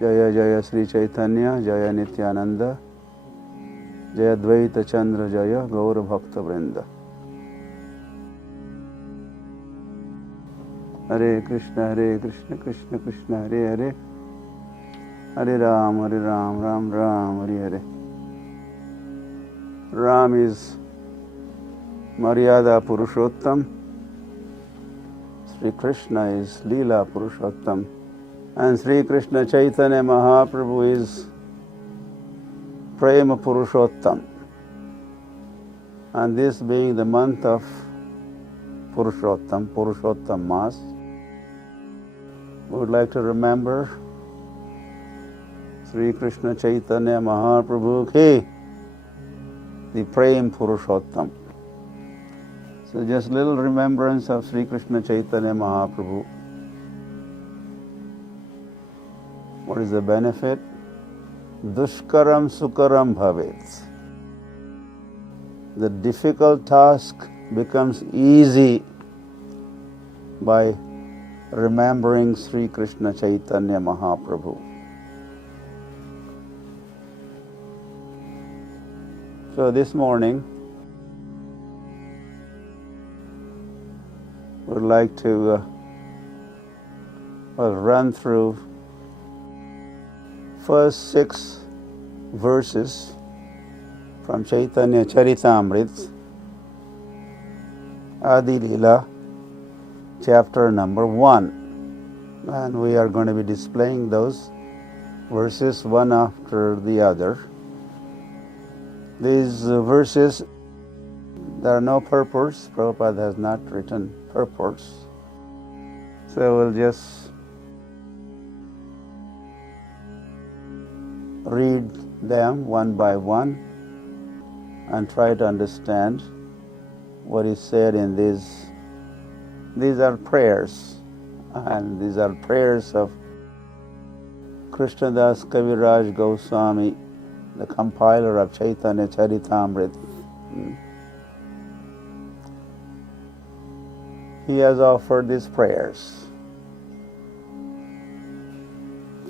Jaya Jaya Śrī Caitanya, Jaya Nityananda, Jaya Dvaita Chandra, Jaya Gaura Bhakta Vrinda. Hare Krishna, Krishna Krishna, Hare Hare, Hare Ram, Ram Ram, Hare Hare. Ram is Maryada Purushottam, Sri Krishna is Leela Purushottam, and Sri Krishna Chaitanya Mahaprabhu is Prema Purushottam. And this being the month of Purushottam Mas, we would like to remember Sri Krishna Chaitanya Mahaprabhu Ki, the Prem Purushottam. So just little remembrance of Sri Krishna Chaitanya Mahaprabhu. What is the benefit? Dushkaram Sukaram Bhavet. The difficult task becomes easy by remembering Sri Krishna Chaitanya Mahaprabhu. So this morning, we'd like to run through first 6 verses from Caitanya Caritāmṛta, Adi Leela, chapter number 1. And we are going to be displaying those verses one after the other. These verses, there are no purports. Prabhupada has not written purports. So we'll just read them one by one and try to understand what is said in these. These are prayers, and these are prayers of Krishnadas Kaviraj Goswami, the compiler of Caitanya Caritāmṛta. He has offered these prayers.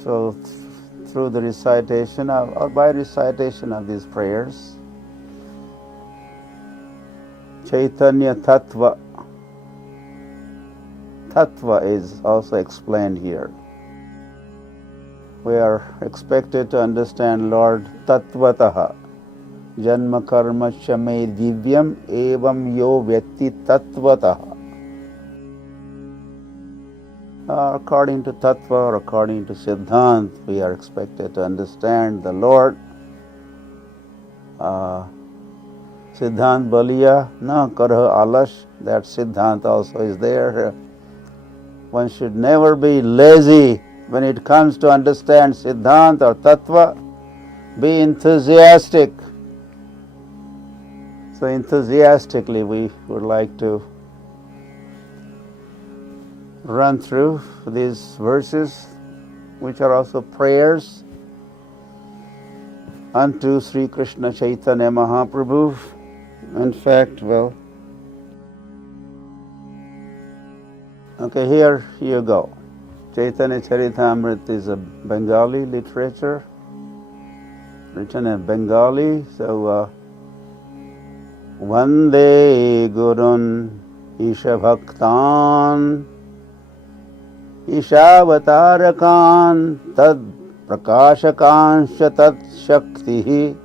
So through the recitation or by recitation of these prayers, Chaitanya Tattva is also explained here. We are expected to understand Lord Tattvataha. Janma karma shame divyam evam yo vyatti tattvataha. According to Tattva or according to Siddhant, we are expected to understand the Lord. Siddhant Baliya na karha alash, that Siddhant also is there. One should never be lazy when it comes to understand Siddhant or Tattva. Be enthusiastic. So enthusiastically we would like to run through these verses, which are also prayers unto Sri Krishna Chaitanya Mahaprabhu. In fact, okay, here you go. Caitanya Caritāmṛta is a Bengali literature, written in Bengali. So, Vande Gurun Isha Bhaktan Ishavatarakan Tad Prakashakansha Tat Shakti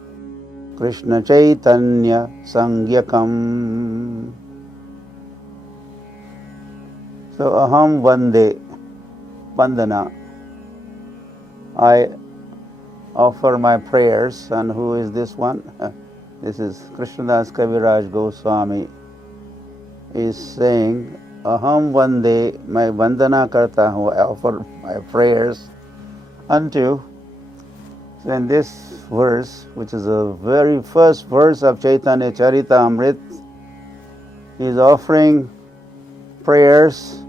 Krishna Chaitanya Sangyakam. So Aham Vande, Vandana, I offer my prayers. And who is this one? This is Krishnadas Kaviraj Goswami is saying, Aham Vande, my Vandana Karta, who I offer my prayers unto. So in this verse, which is the very first verse of Caitanya Caritāmṛta, he is offering prayers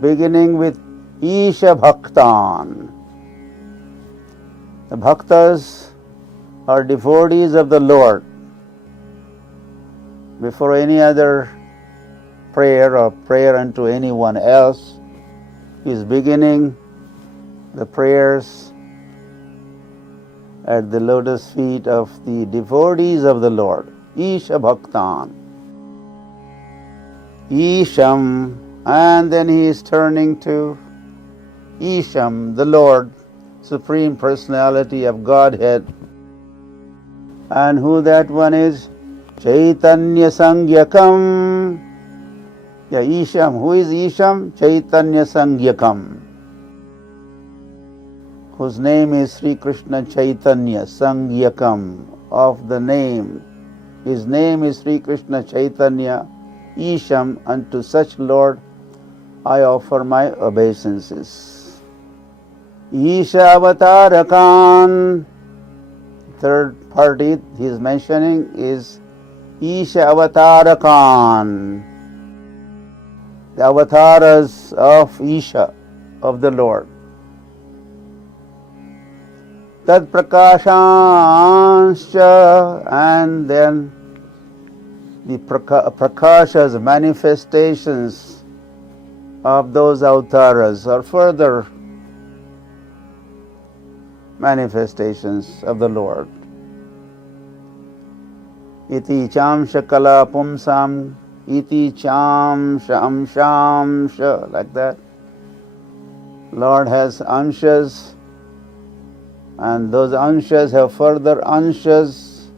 beginning with Isha Bhaktan. The Bhaktas are devotees of the Lord. Before any other prayer or prayer unto anyone else, he is beginning the prayers at the lotus feet of the devotees of the Lord. Isha Bhaktan. Isham, and then he is turning to Isham, the Lord, Supreme Personality of Godhead. And who that one is? Chaitanya Sangyakam. Yeah, Isham. Who is Isham? Chaitanya Sangyakam, whose name is Sri Krishna Chaitanya Sangyakam, of the name. His name is Sri Krishna Chaitanya. Isham, unto such Lord I offer my obeisances. Isha Avatarakan. Third party he is mentioning is Isha Avatarakan, the avatars of Isha, of the Lord. Tad Prakashanscha, and then the Prakashas, manifestations of those avatars, or further manifestations of the Lord. Iti chamsha kala pumsam, iti chamsha amshamsha, like that. Lord has anshas, and those anshas have further anshas,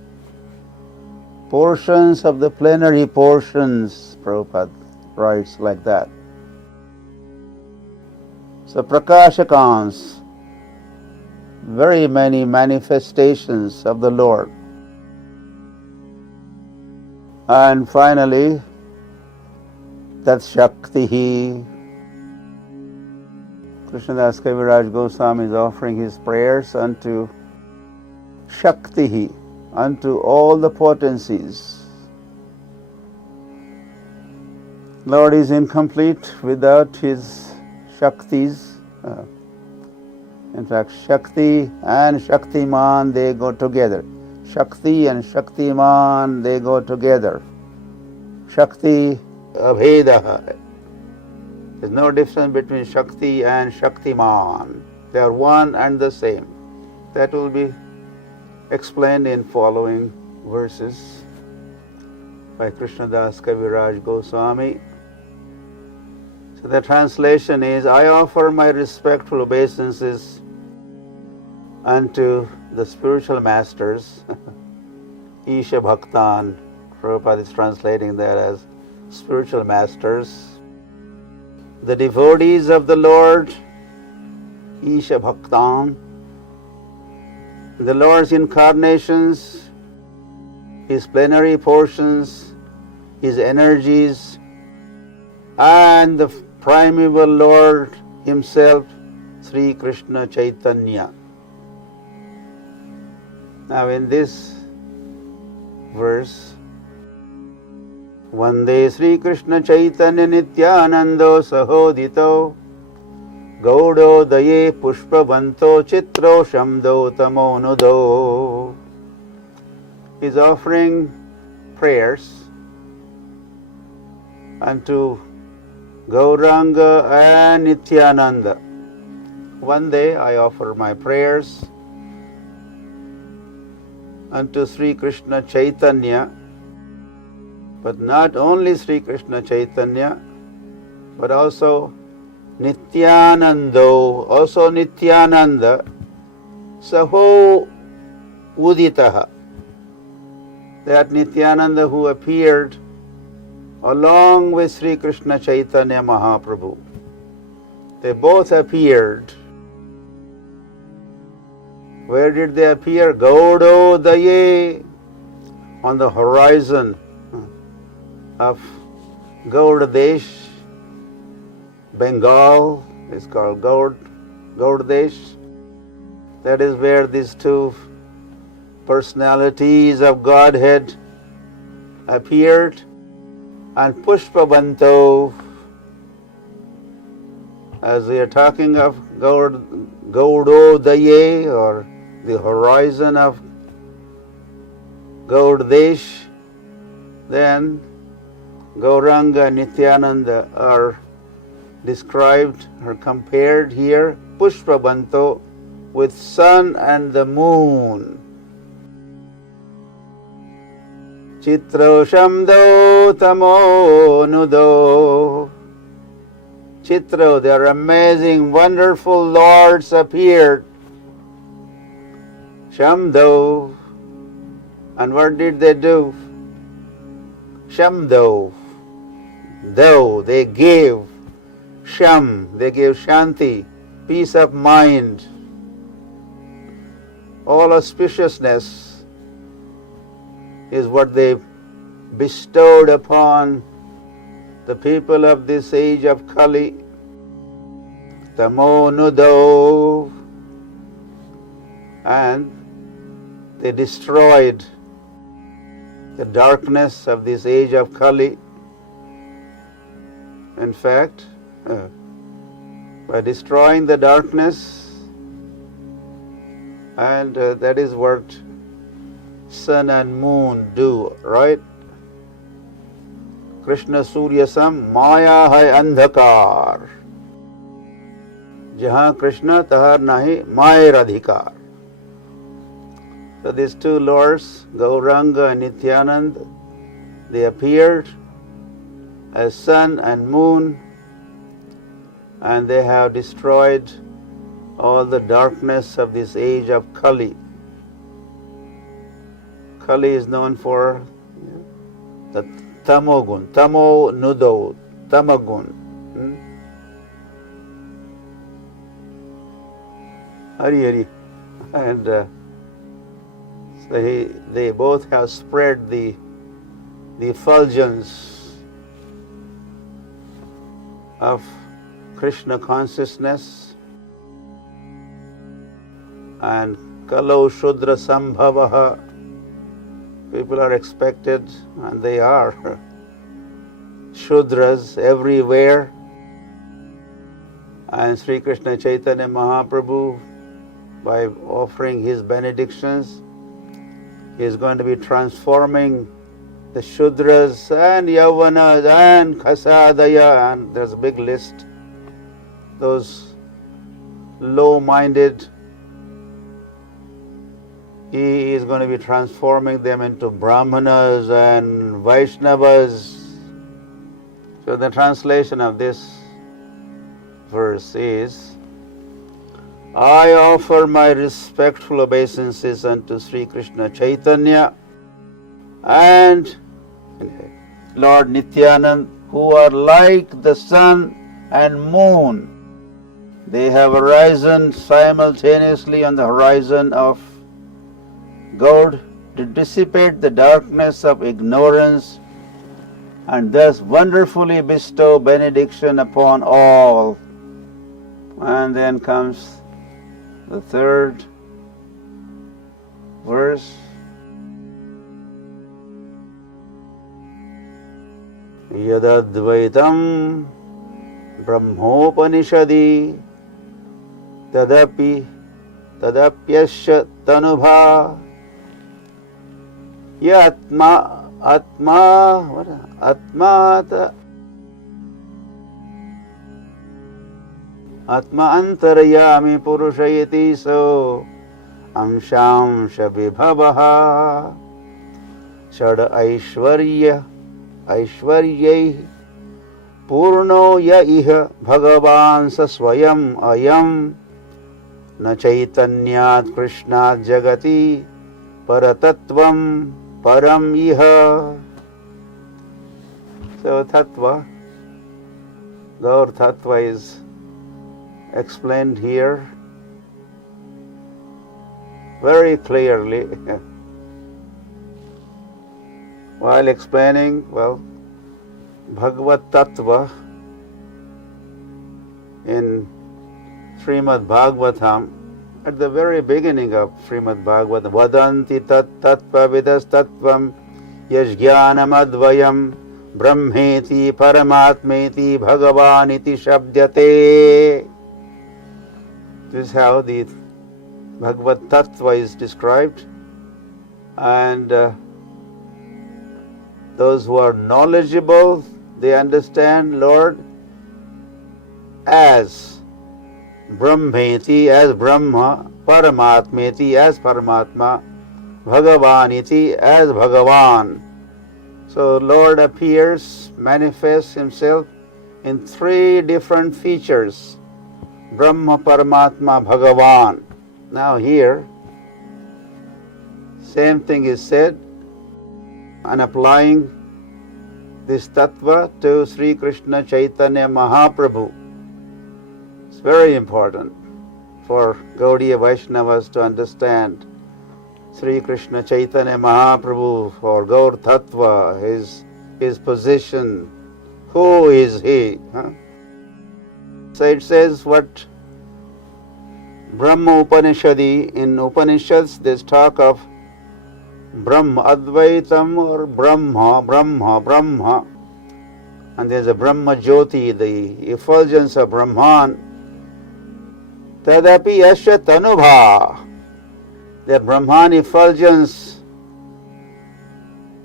portions of the plenary portions. Prabhupada writes like that. So Prakashakans, very many manifestations of the Lord. And finally, Tat Shaktihi. Krishnadas Kaviraj Goswami is offering his prayers unto Shaktihi, unto all the potencies. Lord is incomplete without his Shaktis. In fact, Shakti and Shaktiman, they go together. Shakti and Shaktiman, they go together. Shakti Abhedaha. There's no difference between Shakti and Shaktiman. They are one and the same. That will be explained in following verses by Krishnadas Kaviraj Goswami. So the translation is, I offer my respectful obeisances unto the spiritual masters. Isha Bhaktan, Prabhupada is translating that as spiritual masters. The devotees of the Lord, Isha Bhaktan. The Lord's incarnations, His plenary portions, His energies, and the primeval Lord Himself, Sri Krishna Chaitanya. Now in this verse, Vande Sri Krishna Chaitanya Nityanando Sahodito Gaudo Daye Pushpavanto Chitro Shamdo Tamonudo. Is offering prayers unto Gauranga and Nityananda. One day I offer my prayers unto Sri Krishna Chaitanya, but not only Sri Krishna Chaitanya, but also Nityanando, also Nityananda, Saho Uditaha. That Nityananda who appeared along with Sri Krishna Chaitanya Mahaprabhu. They both appeared. Where did they appear? Gaudo Daye, on the horizon of Gauradesh, Bengal. It's called Gauradesh. That is where these two personalities of Godhead appeared. And Pushpavanto, as we are talking of Gaudo Daye, or the horizon of Gauradesh, then Gauranga and Nityananda are described or compared here. Pushpavanto, with sun and the moon. Chitro Shamdo Tamo Nudo. Chitro, their amazing, wonderful lords appeared. Shamdo. And what did they do? Shamdo. Though they gave Sham, they gave Shanti, peace of mind, all auspiciousness is what they bestowed upon the people of this age of Kali. Tamo Nudo. And they destroyed the darkness of this age of Kali. In fact, by destroying the darkness, and that is what sun and moon do, right? Krishna Surya Sam, Maya hai andhakar. Jahan Krishna tahar nahi Mayar adhikar. So these two lords, Gauranga and Nityanand, they appeared as sun and moon, and they have destroyed all the darkness of this age of Kali. Kali is known for the Tamogun, Tamo Nudo, Tamagun. Hari Hari. And so they both have spread the effulgence of Krishna consciousness, and Kalo Shudra Sambhavaha. People are expected, and they are, Shudras everywhere. And Śrī Krishna Caitanya Mahaprabhu, by offering his benedictions, he is going to be transforming the Shudras and Yavanas and Khasadaya, and there's a big list. Those low-minded, he is going to be transforming them into Brahmanas and Vaishnavas. So the translation of this verse is, I offer my respectful obeisances unto Śrī Krishna Caitanya and Lord Nityanand, who are like the sun and moon. They have arisen simultaneously on the horizon of God to dissipate the darkness of ignorance and thus wonderfully bestow benediction upon all. And then comes the third verse. Yadadvaitam Brahmopanishadi tadapyasya tanubha yatma atma antarayami purushayati so amshamsha vibhavaha shad aishwaryai purno ya iha bhagavan sa swayam ayam na chaitanyat krishnat jagati paratatvam param iha. So tattva, Gaur tattva is explained here very clearly. While explaining, Bhagavad Tattva in Srimad Bhagavatam, at the very beginning of Srimad Bhagavatam, Vadanti tat tattva vidas tattvam yajnanam advayam brahmeti paramatmeti bhagavaniti shabdyate. This is how the Bhagavad Tattva is described. And those who are knowledgeable, they understand Lord as Brahmeti, as Brahma, Paramatmeti as Paramatma, Bhagavaniti as Bhagavan. So Lord appears, manifests himself in three different features. Brahma, Paramatma, Bhagavan. Now here, same thing is said, and applying this tattva to Sri Krishna Chaitanya Mahaprabhu. It's very important for Gaudiya Vaishnavas to understand Sri Krishna Chaitanya Mahaprabhu, for Gaur Tattva, his position. Who is he? Huh? So it says what Brahma Upanishadi, in Upanishads there's talk of Brahma Advaitam or Brahma, and there's a Brahma Jyoti, the effulgence of Brahman. Tadapi Yasya Tanubha. The Brahman effulgence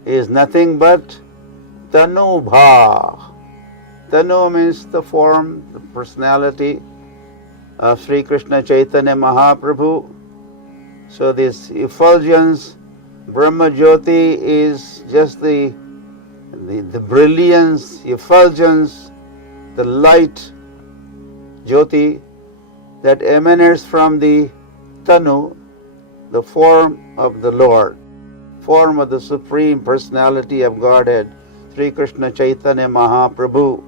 is nothing but Tanubha. Tanu means the form, the personality of Sri Krishna Chaitanya Mahaprabhu. So this effulgence, Brahma Jyoti, is just the brilliance, effulgence, the light, Jyoti, that emanates from the Tanu, the form of the Lord, form of the Supreme Personality of Godhead, Sri Krishna Chaitanya Mahaprabhu.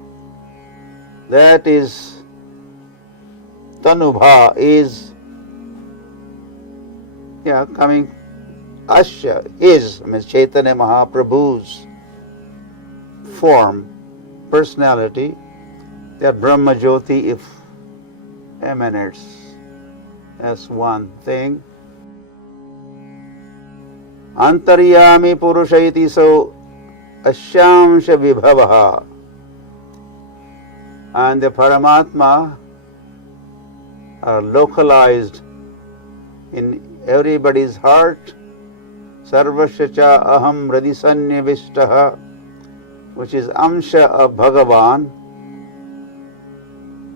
That is, Tanubha is, coming, Asya is, means Chaitanya Mahaprabhu's form, personality, that Brahma Jyoti if emanates as one thing. Antaryami Purushaiti, so Ashyamsha Vibhavaha. And the Paramatma are localized in everybody's heart. Sarvasya aham radisanyavishtaha, which is Amsha of Bhagavan,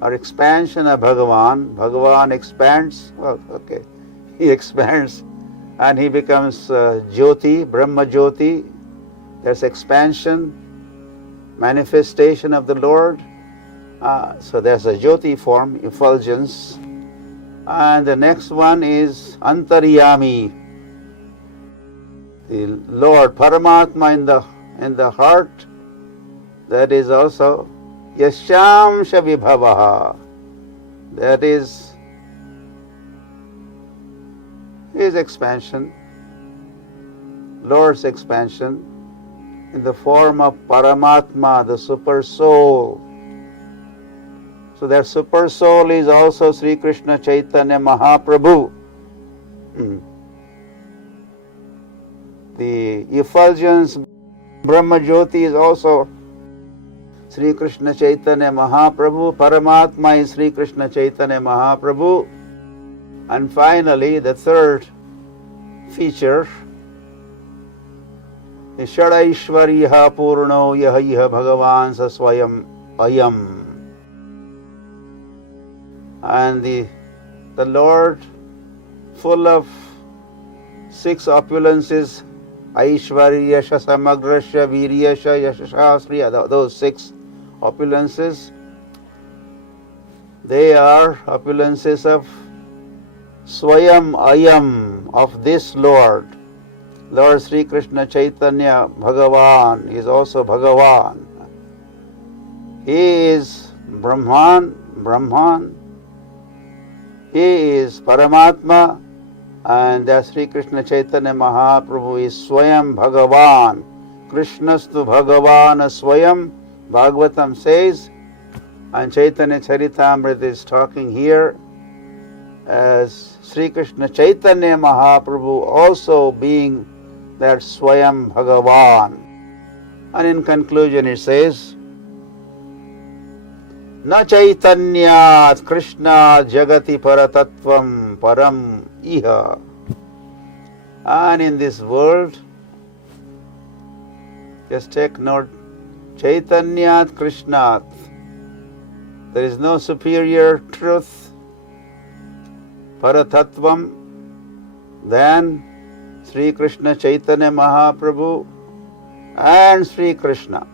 or expansion of Bhagavan. Bhagavan expands, he expands and he becomes Jyoti, Brahma Jyoti. There's expansion, manifestation of the Lord. So there's a Jyoti form, effulgence. And the next one is Antaryami, the Lord, Paramatma in the heart. That is also Yashamsha Vibhavaha. That is his expansion, Lord's expansion, in the form of Paramatma, the Super Soul. So that Super Soul is also Sri Krishna Chaitanya Mahaprabhu. The effulgence Brahma Jyoti is also Sri Krishna Chaitanya Mahaprabhu. Paramatma is Sri Krishna Chaitanya Mahaprabhu. And finally, the third feature is Shadaishwarya Purno Yaha Bhagavan Sa Swayam Ayam. And the Lord, full of 6 opulences, Aishwaryasha, Samagrasya, Viryasha, Yashasasriya, those 6 opulences, they are opulences of Swayam Ayam, of this Lord. Lord Sri Krishna Chaitanya Bhagavan is also Bhagavan. He is Brahman, he is Paramatma, and Sri Krishna Chaitanya Mahaprabhu is Swayam Bhagavan. Krishnastu Bhagavan Swayam, Bhagavatam says, and Chaitanya Caritāmṛta is talking here as Sri Krishna Chaitanya Mahaprabhu also being that Swayam Bhagavan. And in conclusion it says, Na Chaitanyat Krishna Jagati Paratattvam Param Iha. And in this world, just take note, Chaitanyat Krishnat. There is no superior truth Paratattvam, then Śrī Krishna Caitanya Mahaprabhu and Śrī Krishna.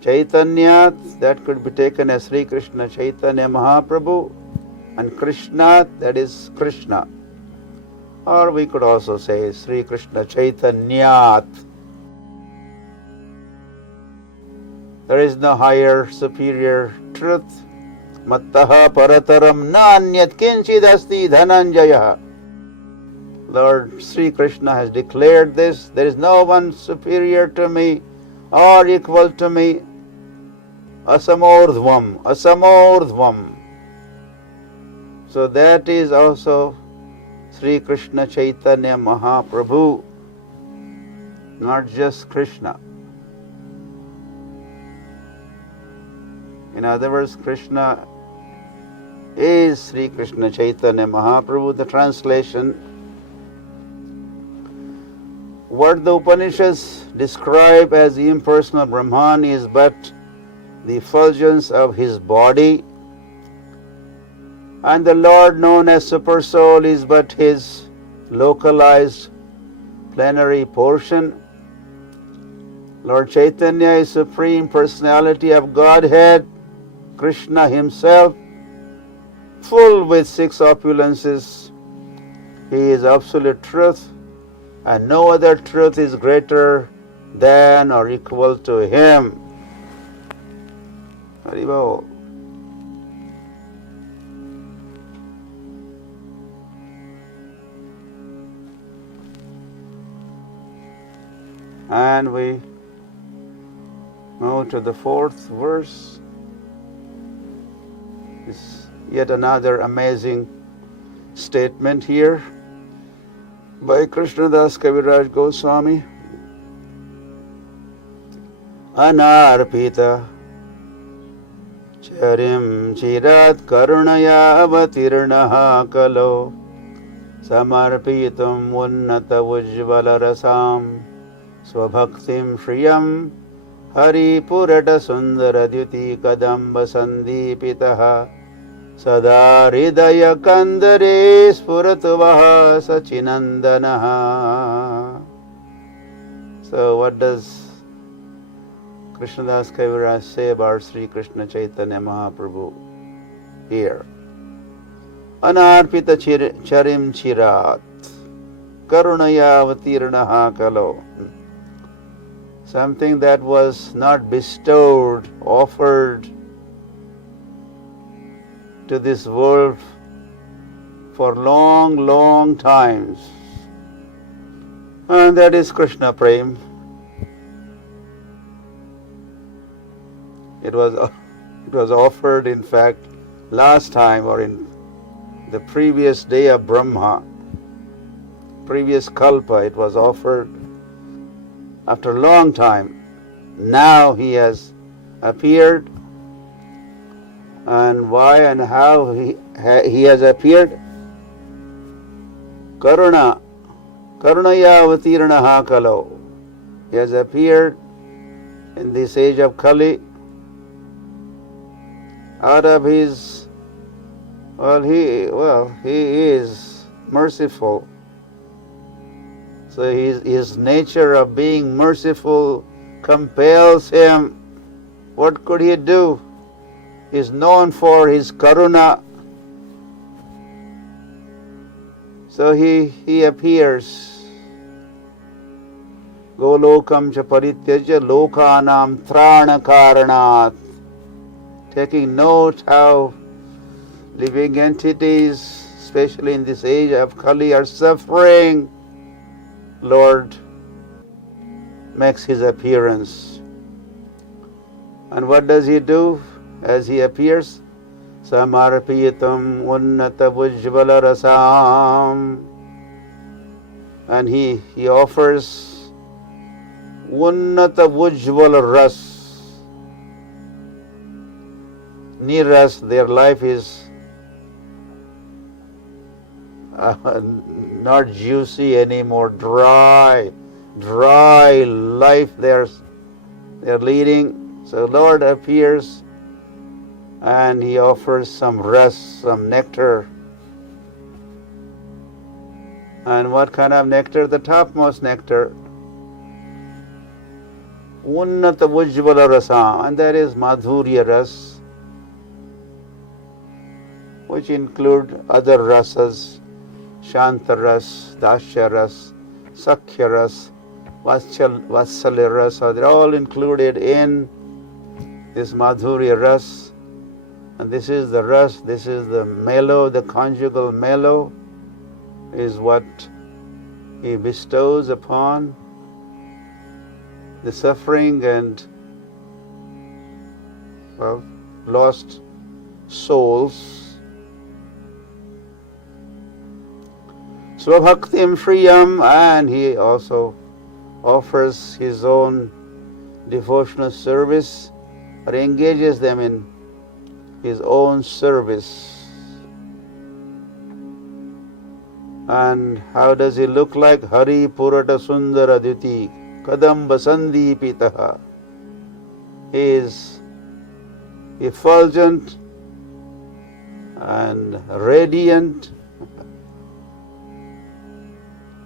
Chaitanya, that could be taken as Śrī Krishna Caitanya Mahaprabhu, and Krishna, that is Krishna. Or we could also say Śrī Krishna Caitanyat. There is no higher, superior truth. Mattaha parataram nanyat kinchid asti dhananjaya. Lord Sri Krishna has declared this. There is no one superior to me or equal to me. Asamordhvam, asamordhvam. So that is also Sri Krishna Caitanya Mahaprabhu, not just Krishna. In other words, Krishna is Sri Krishna Caitanya Mahaprabhu. The translation, what the Upanishads describe as the impersonal Brahman is but the effulgence of his body, and the Lord known as Super Soul is but his localized plenary portion. Lord Chaitanya is Supreme Personality of Godhead, Krishna himself, full with six opulences. He is absolute truth, and no other truth is greater than or equal to him. Haribol. And we move to the fourth verse. It's yet another amazing statement here by Krishnadas Kaviraj Goswami. Anarpita charim chirat karunaya avatirnaha kalo samarpitum unnata ujjvala rasam swabhaktim shriyam hari purata sundara dyuti kadamba sandipitaha sada hridaya kandare spuratuvaha sachinandanaha. So what does Krishnadas Kaviraj say about Sri Krishna Caitanya Mahaprabhu here? Anarpita charim chirat karunaya avatirnaha kalo. Something that was not bestowed, offered to this world for long, long times. And that is Krishna Prem. It was offered, in fact, last time or in the previous day of Brahma, previous Kalpa, it was offered after a long time. Now he has appeared. And why and how he has appeared? Karunaya avatirnaha kalo. He has appeared in this age of Kali out of his, he is merciful. So his nature of being merciful compels him. What could he do? He is known for his karuna. So he appears. Golokam cha parityajya lokanam trana karanat. Taking note how living entities, especially in this age of Kali, are suffering. Lord makes his appearance. And what does he do as he appears? Samarpiyatam unnata ujjvala rasam. And he offers unnata ujjvala ras. Niras, their life is not juicy anymore, dry life they're leading. So Lord appears and he offers some rest, some nectar, And what kind of nectar? The topmost nectar. Unnata Ujjvala Rasa, and that is Madhurya Ras, which include other rasas, Shanta Ras, Dasya Ras, Sakhya Ras, Vatsalya Rasa. They're all included in this Madhurya Ras. And this is the ras, this is the mellow, the conjugal mellow is what he bestows upon the suffering and lost souls. Swabhaktim Shriyam, and he also offers his own devotional service or engages them in his own service. And how does he look like? Hari Purata Sundara Diti Kadamba Sandipitaha. He is effulgent and radiant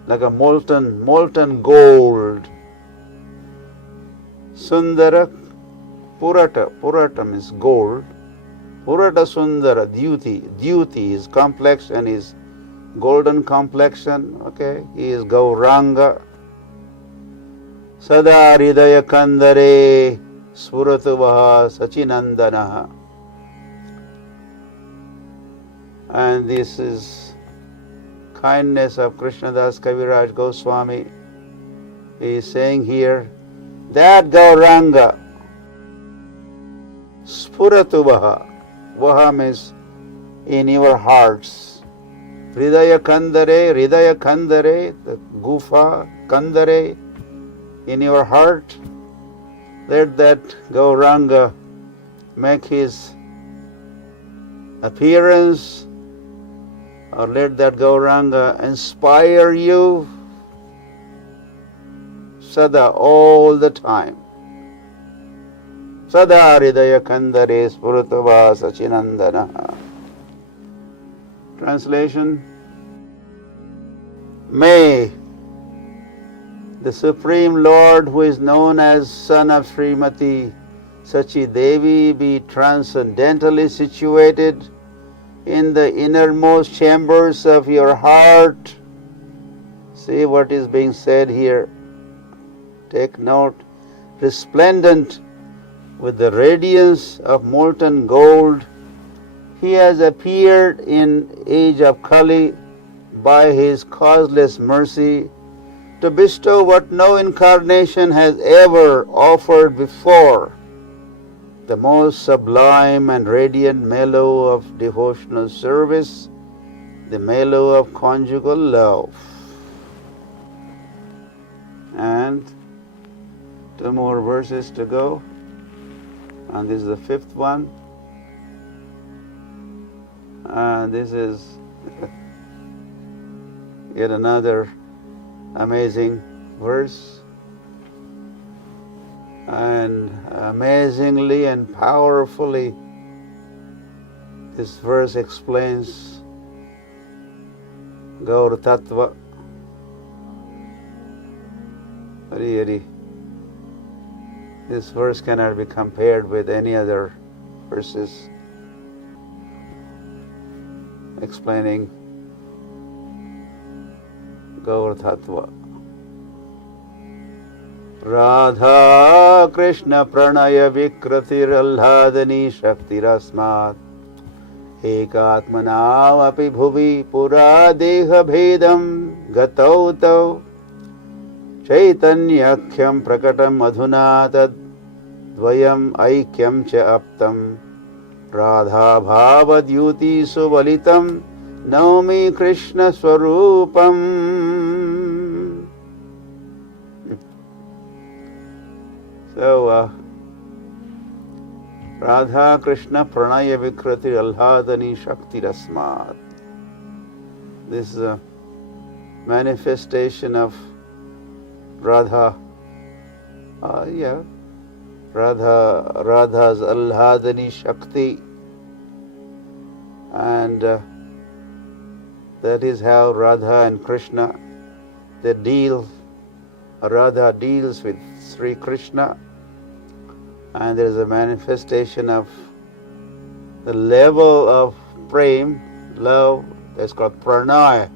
like a molten gold. Sundara Purata. Purata means gold. Purata Sundara Dyuti is complexion, is golden complexion. Okay, he is Gauranga. Sada Hridaya Kandare Sfuratuvaha Sachinandanaha. And this is kindness of Krishnadas Kaviraj Goswami. He is saying here that Gauranga Sfuratuvaha. Vaha means in your hearts. Hridaya Kandare, the Gufa, Kandare, in your heart. Let that Gauranga make his appearance, or let that Gauranga inspire you sada, all the time. Sada Hridaya Kandare Spuratava Sachinandana. Translation: May the Supreme Lord, who is known as Son of Srimati Sachi Devi, be transcendentally situated in the innermost chambers of your heart. See what is being said here. Take note. Resplendent with the radiance of molten gold, he has appeared in age of Kali by his causeless mercy to bestow what no incarnation has ever offered before, the most sublime and radiant mellow of devotional service, the mellow of conjugal love. And 2 more verses to go, and this is the 5th one, and this is yet another amazing verse. And amazingly and powerfully, this verse explains Gaur Tattva. This verse cannot be compared with any other verses explaining Gaur Tattva. Radha Krishna Pranaya Vikratir Alhadani Shaktirasmat Ekatmana Api Bhuvi Pura Deha Bhedam Gatautau Chaitanyakhyam Prakatam Adhuna Tad Dvayam Aikyam Cha Aptam Radha Bhavadyuti Suvalitam Naumi Krishna Swarupam. So, Radha Krishna Pranaya Vikrati Alhadani Shakti Rasmat. This is a manifestation of Radha. Radha's Alhadani Shakti. And That is how Radha and Krishna, they deal. Radha deals with Sri Krishna, and there is a manifestation of the level of prem, love, that's called pranay,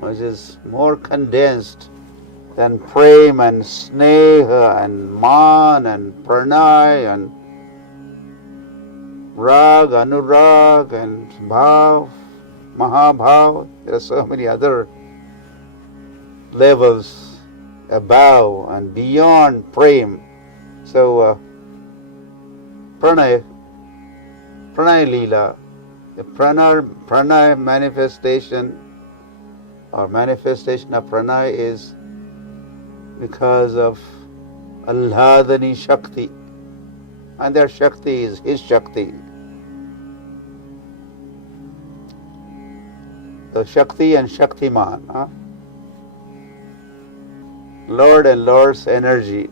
which is more condensed than prem and sneha and man and pranay and rag, anurag and bhav, mahabhav. There are so many other levels above and beyond prem. So pranay leela, the pranay manifestation or manifestation of pranay is because of Alladani Shakti, and their Shakti is his Shakti. So Shakti and Shaktiman, Lord and Lord's energy.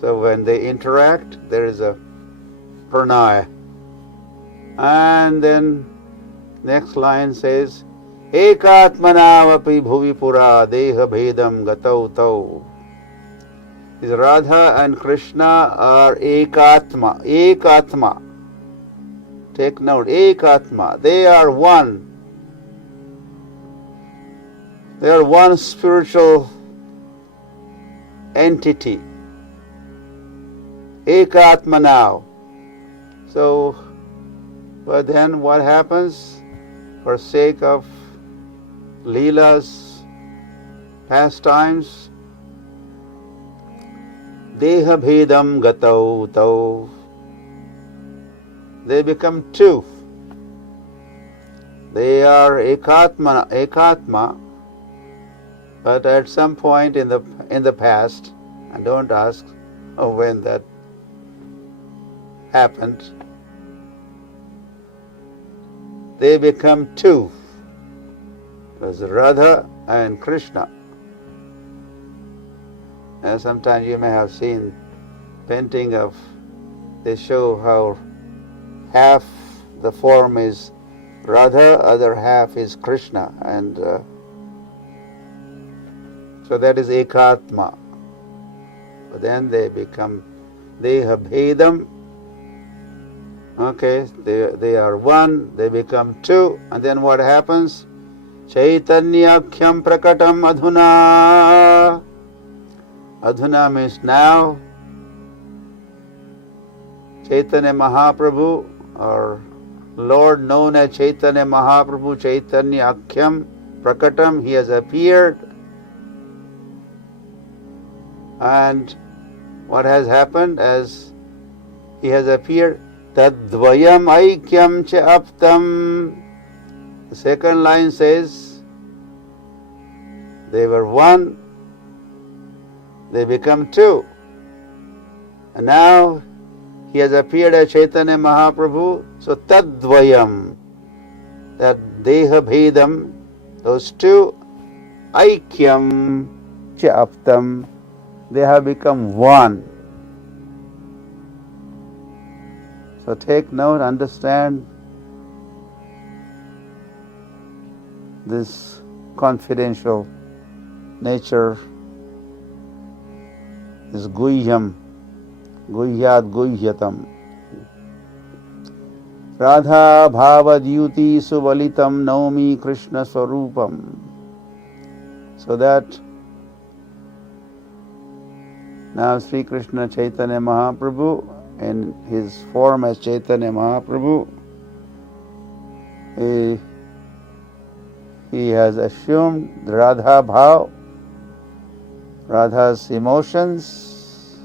So when they interact, there is a pranay. And then next line says, Ekatmanavapi bhuvi pura deha bhedam gatau tau. Is Radha and Krishna are ekatma. Ekatma. Take note, ekatma. They are one. They are one spiritual entity. Ekatma now. So, but then what happens? For sake of Leela's pastimes, Deha bhedam gatau tau. They become two. They are ekatma, but at some point in the past, and don't ask when that happened, they become two. It was Radha and Krishna. And sometimes you may have seen painting of, they show how half the form is Radha, other half is Krishna, and so that is ekatma. But then they become deha bhedam. Okay, they are one, they become two, and then what happens? Chaitanyakhyam prakatam adhuna. Adhuna means now. Chaitanya Mahaprabhu, or Lord known as Chaitanya Mahaprabhu, Chaitanya Akhyam Prakatam, he has appeared. And what has happened as he has appeared? Tadvayam aikyam cha aptam. The second line says, they were one, they become two. And now he has appeared as Chaitanya Mahaprabhu. So tadvayam, that deha bhedam, those two, aikyam cha aptam, they have become one. So take note, understand this confidential nature, this guhyam, guhyat guhyatam. Radha bhavadyuti suvalitam naumi Krishna swarupam. So that now Sri Krishna Chaitanya Mahaprabhu, in his form as Chaitanya Mahaprabhu, he has assumed Radha Bhav, Radha's emotions,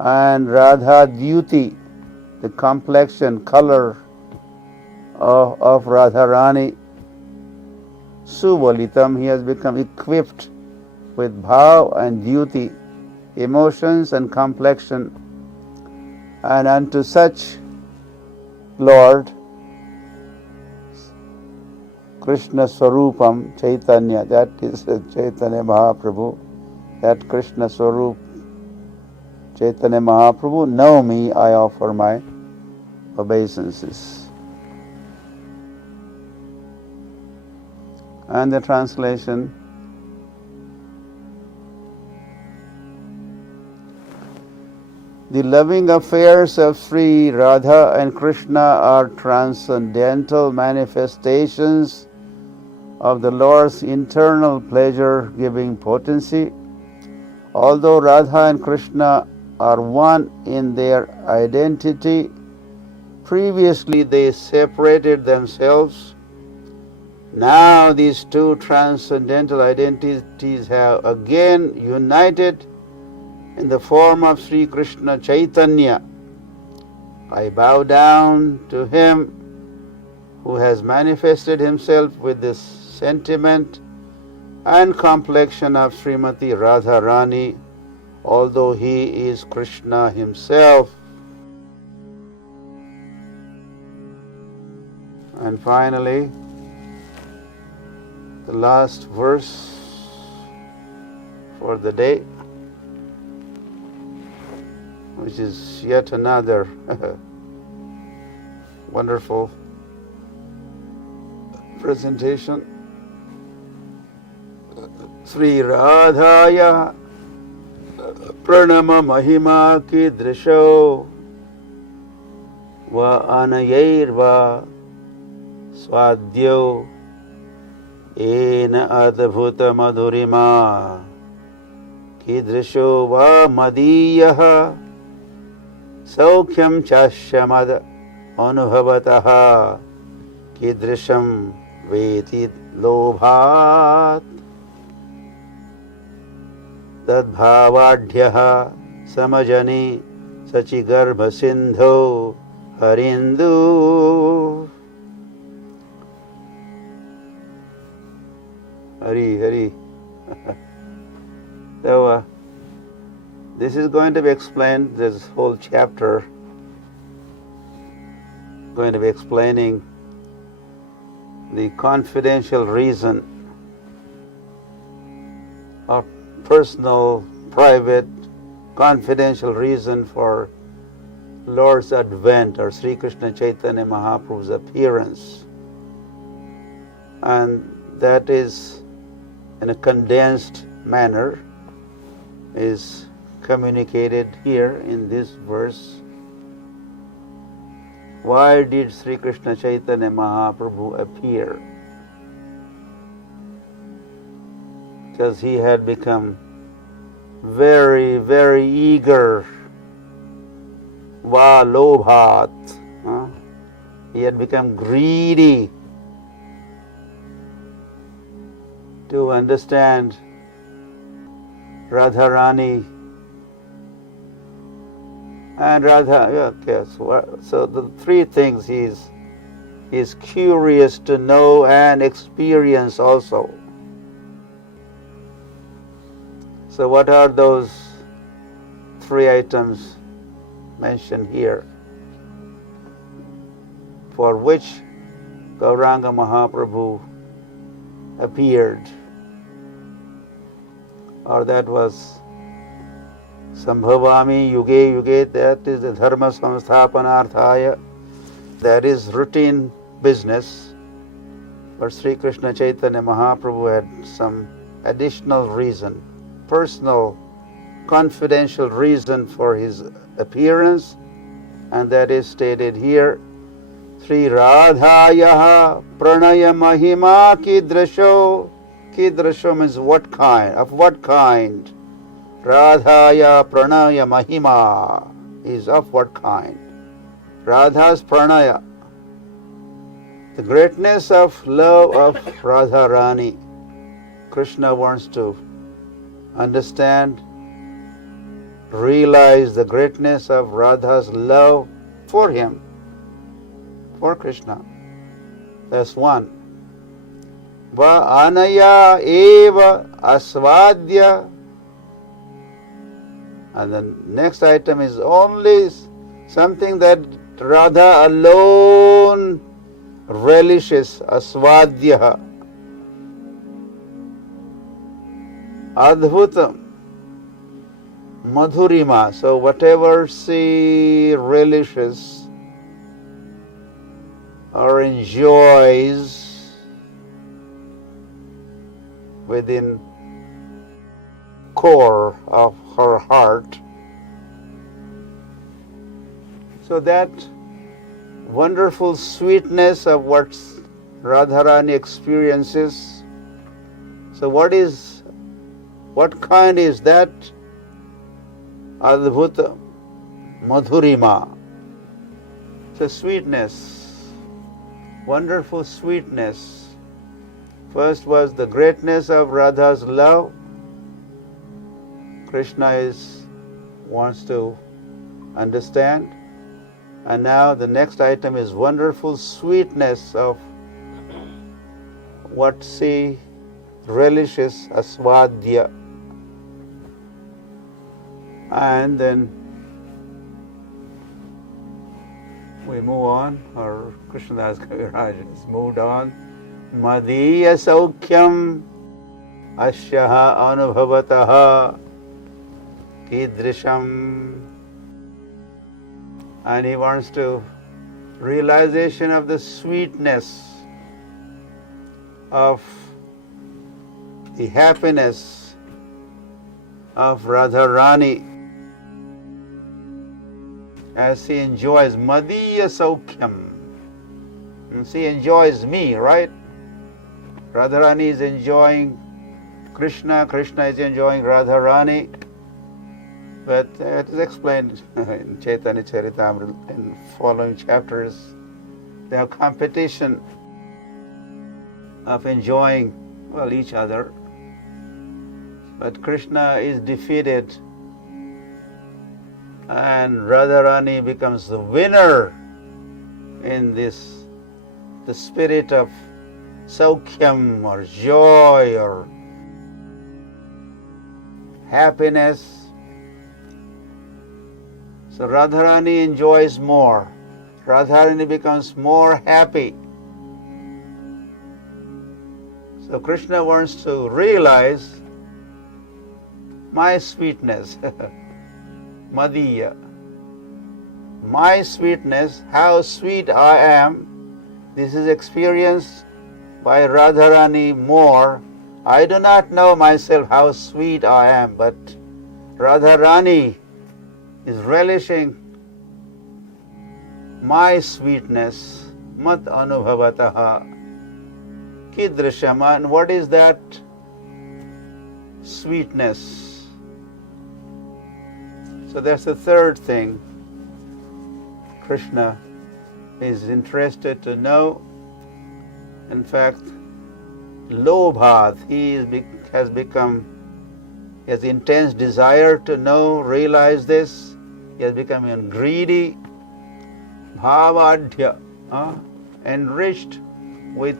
and Radha Dyuti, the complexion, color of Radharani. Suvalitam, he has become equipped with Bhav and Dyuti, emotions and complexion. And unto such Lord, Krishna Swarupam, Chaitanya, that is Chaitanya Mahaprabhu, that Krishna Swarup, Chaitanya Mahaprabhu, know me, I offer my obeisances. And the translation: the loving affairs of Sri Radha and Krishna are transcendental manifestations of the Lord's internal pleasure-giving potency. Although Radha and Krishna are one in their identity, previously they separated themselves. Now these two transcendental identities have again united in the form of Śrī Krishna Caitanya. I bow down to him who has manifested himself with this sentiment and complexion of Srimati Radharani, although he is Krishna himself. And finally, the last verse for the day, which is yet another wonderful presentation. Sri Radhaya Pranama Mahima Kidrisho Va Anayairva Swadyo Ena Adbhuta Madhurima Kidrisho Va Madiyaha Saukyam Chashamad Anubhavataha Kidrisham Veti Lobhat Tadbhavadhyaha Samajani Sachigarbha Sindho Harindu. Hari Hari. So this is going to be explained, this whole chapter going to be explaining the confidential reason or personal, private, confidential reason for Lord's advent or Sri Krishna Chaitanya Mahaprabhu's appearance. And that is in a condensed manner is communicated here in this verse. Why did Sri Krishna Chaitanya Mahaprabhu appear? Because he had become very, very eager. Va lobhat. He had become greedy to understand Radharani and Radha. Yes. So the three things he is curious to know and experience also. So what are those three items mentioned here for which Gauranga Mahaprabhu appeared? Or that was Sambhavami Yuge Yuge, that is the Dharma Samsthapanarthaya, that is routine business. But Sri Krishna Chaitanya Mahaprabhu had some additional reason, personal, confidential reason for his appearance, and that is stated here. Sri Radhayaha Pranaya Mahima Kidrasho. Kidrasho means what kind, of what kind? Radhaya Pranaya Mahima is of what kind? Radha's Pranaya, the greatness of love of Radharani. Krishna wants to understand, realize the greatness of Radha's love for him, for Krishna. That's one. Va anaya eva asvadya. And the next item is only something that Radha alone relishes, asvadya. Adbhutam, madhurima. So whatever she relishes or enjoys, within core of her heart. So that wonderful sweetness of what Radharani experiences. So what kind is that? Adbhuta madhurima. So sweetness, wonderful sweetness. First was the greatness of Radha's love. Krishna wants to understand. And now the next item is wonderful sweetness of what she relishes, aswadya. And then we move on, or Krishnadas Kaviraj has moved on. Madhiya Saukhyam Asyaha Anubhavataha Kidrisham. And he wants to realization of the sweetness of the happiness of Radharani as she enjoys Madhiya Saukhyam. She enjoys me, right? Radharani is enjoying Krishna, Krishna is enjoying Radharani. But it is explained in Chaitanya Caritāmṛta in following chapters. They have competition of enjoying, each other. But Krishna is defeated and Radharani becomes the winner in this, the spirit of Saukhyam or joy or happiness. So Radharani enjoys more. Radharani becomes more happy. So Krishna wants to realize my sweetness, Madhiya. My sweetness, how sweet I am, this is experienced by Radharani more. I do not know myself how sweet I am, but Radharani is relishing my sweetness, mat anubhavataha kidrishama. And what is that sweetness? So that's the third thing Krishna is interested to know. In fact, lobhat, he has intense desire to know, realize this. He has become greedy, bhavadhya, enriched with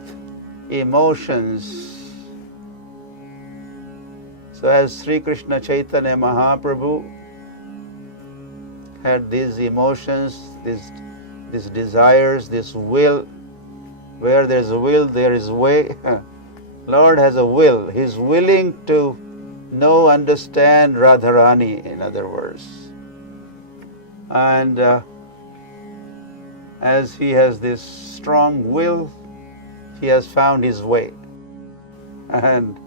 emotions. So as Sri Krishna Chaitanya Mahaprabhu had these emotions, these desires, this will, where there is a will, there is way. Lord has a will. He is willing to know, understand Radharani, in other words. And as he has this strong will, he has found his way. And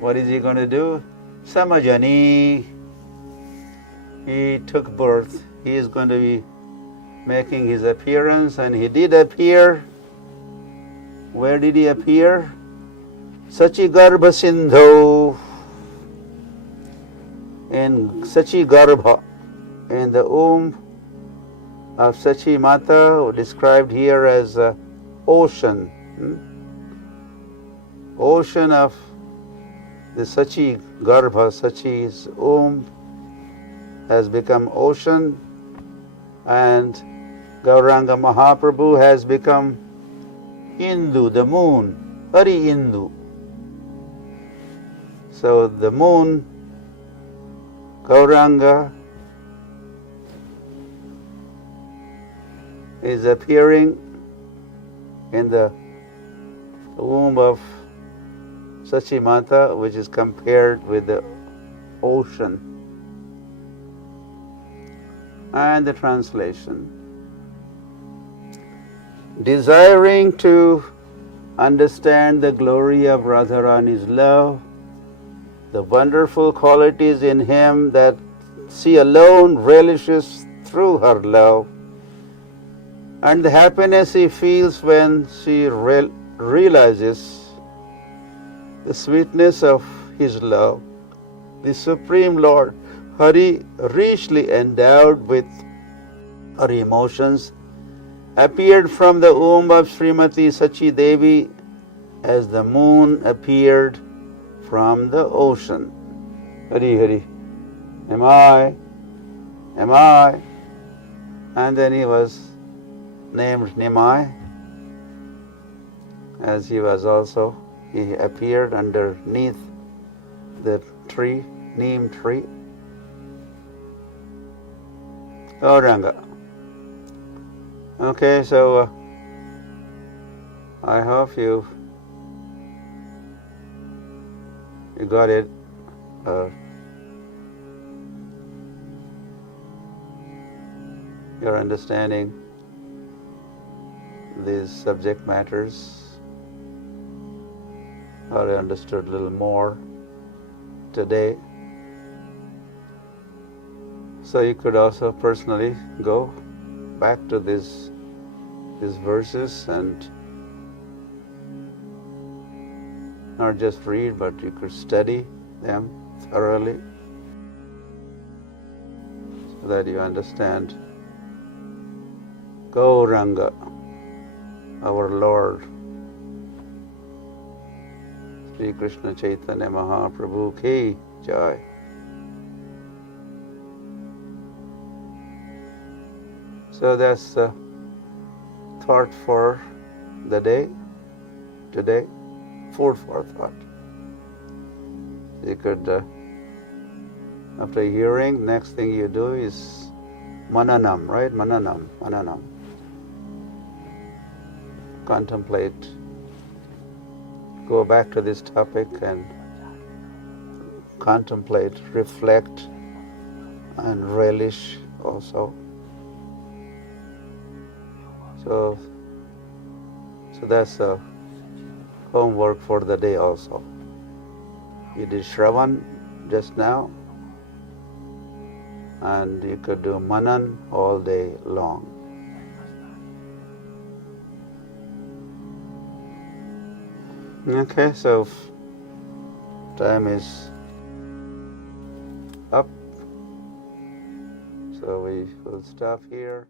what is he going to do? Samajani. He took birth. He is going to be making his appearance, and he did appear. Where did he appear? Sachi Garbha Sindhu. In Sachi Garbha, in the womb of Sachi Mata, described here as ocean. Ocean of the Sachi Garbha, Sachi's womb has become ocean, and Gauranga Mahaprabhu has become Indu, the moon, Hari Indu. So the moon, Gauranga, is appearing in the womb of Sachi Mata, which is compared with the ocean. And the translation. Desiring to understand the glory of Radharani's love, the wonderful qualities in him that she alone relishes through her love, and the happiness he feels when she realizes the sweetness of his love. The Supreme Lord, Hari, richly endowed with her emotions, appeared from the womb of Srimati Sachi Devi as the moon appeared from the ocean. Hari Hari, am I? And then he was named Nimai, as he appeared underneath the tree, neem tree. Gauranga. Okay, so I hope you got it. You're understanding these subject matters, or I understood a little more today. So you could also personally go back to these verses and not just read, but you could study them thoroughly so that you understand Gauranga, our Lord, Śrī Krishna Caitanya Mahaprabhu ki jai. So that's the thought for the day, today, food for thought. You could, after hearing, next thing you do is mananam, right? Mananam. Contemplate. Go back to this topic and contemplate, reflect, and relish also. So that's homework for the day also. You did Shravan just now, and you could do Manan all day long. Okay, so time is up, so we will stop here.